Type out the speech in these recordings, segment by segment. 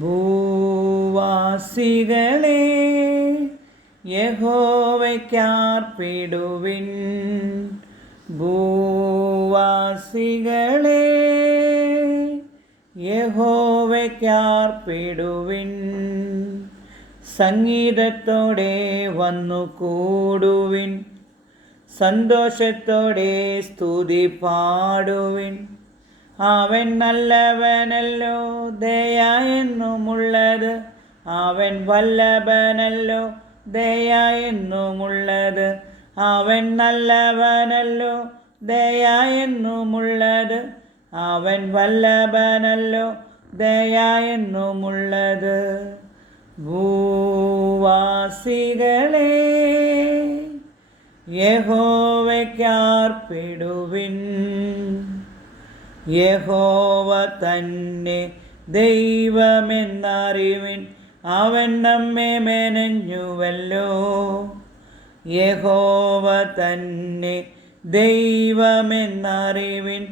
ഭൂവാസികളെ യഹോവയ്ക്കാർപ്പിടുവിൻ ഭൂവാസികളെ യഹോവയ്ക്കാർപ്പിടുവിൻ സംഗീതത്തോടെ വന്നു കൂടുവിൻ സന്തോഷത്തോടെ സ്തുതി പാടുവിൻ അവൻ നല്ലവനല്ലോ ദയ എന്നുമുള്ളത് അവൻ വല്ലഭനല്ലോ ദയ എന്നുമുള്ളത് അവൻ നല്ലവനല്ലോ ദയ എന്നുമുള്ളത് അവൻ വല്ലഭനല്ലോ ദയ എന്നുമുള്ളത് ഭൂവാസികളെ യഹോവയ്ക്കാർപ്പിടുവിൻ യഹോവ തന്നെ ദൈവമെന്നറിവിൻ അവൻ നമ്മെ മെനഞ്ഞുവല്ലോ യഹോവ തന്നെ ദൈവമെന്നറിവിൻ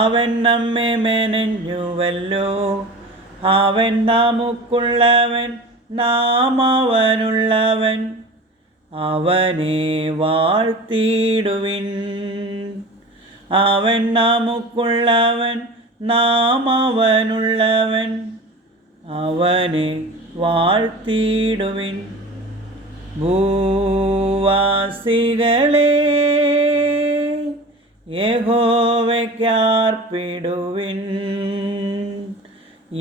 അവൻ നമ്മെ മെനഞ്ഞുവല്ലോ അവൻ നമുക്കുള്ളവൻ നാം അവനുള്ളവൻ അവനെ വാഴ്ത്തിയിടുവിൻ അവൻ നമുക്കുള്ളവൻ നാം അവനുള്ളവൻ അവനെ വാഴ്ത്തിയിടുവിൻ ഭൂവാസികളെ യഹോവയ്ക്കാർപ്പിടുവിൻ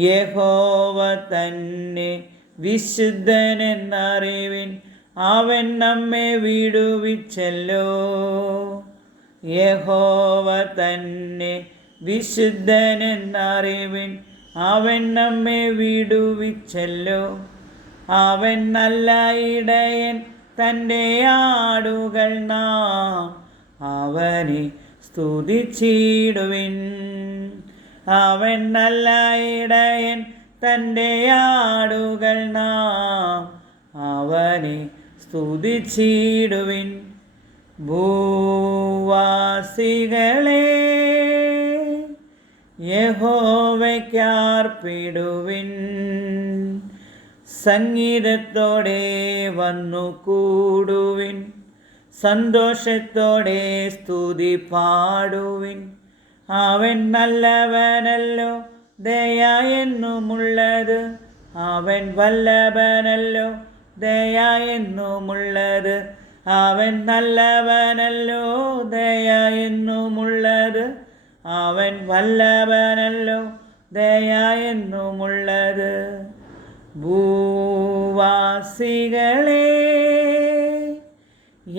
യഹോവ തന്നെ വിശുദ്ധനെന്നറിവിൻ അവൻ നമ്മെ വിടുവിച്ചല്ലോ യഹോവ തന്നെ വിശുദ്ധനെന്നറിവിൻ അവൻ നമ്മെ വിടുവിച്ചല്ലോ അവൻ നല്ല ഇടയൻ തൻ്റെ ആടുകൾ നാം അവനെ സ്തുതിച്ചിടുവിൻ അവൻ നല്ല ഇടയൻ തൻ്റെ ആടുകൾ നാം അവനെ സ്തുതിച്ചിടുവിൻ ഭൂവാസികളെ യഹോവയ്ക്കാർപ്പിടുവിൻ സംഗീതത്തോടെ വന്നു കൂടുവിൻ സന്തോഷത്തോടെ സ്തുതി പാടുവിൻ അവൻ നല്ലവനല്ലോ ദയ അവൻ വല്ലഭനല്ലോ ദയ എന്നുമുള്ളത് അവൻ നല്ലവനല്ലോ ദയ എന്നുമുള്ളത് അവൻ വല്ലവനല്ലോ ദയ എന്നുമുള്ളത് ഭൂവാസികളെ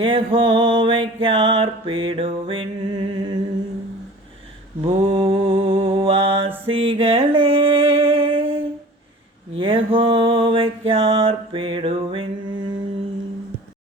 യഹോവയ്ക്കാർപ്പിടുവിൻ ഭൂവാസികളെ യഹോവയ്ക്കാർപ്പിടുവിൻ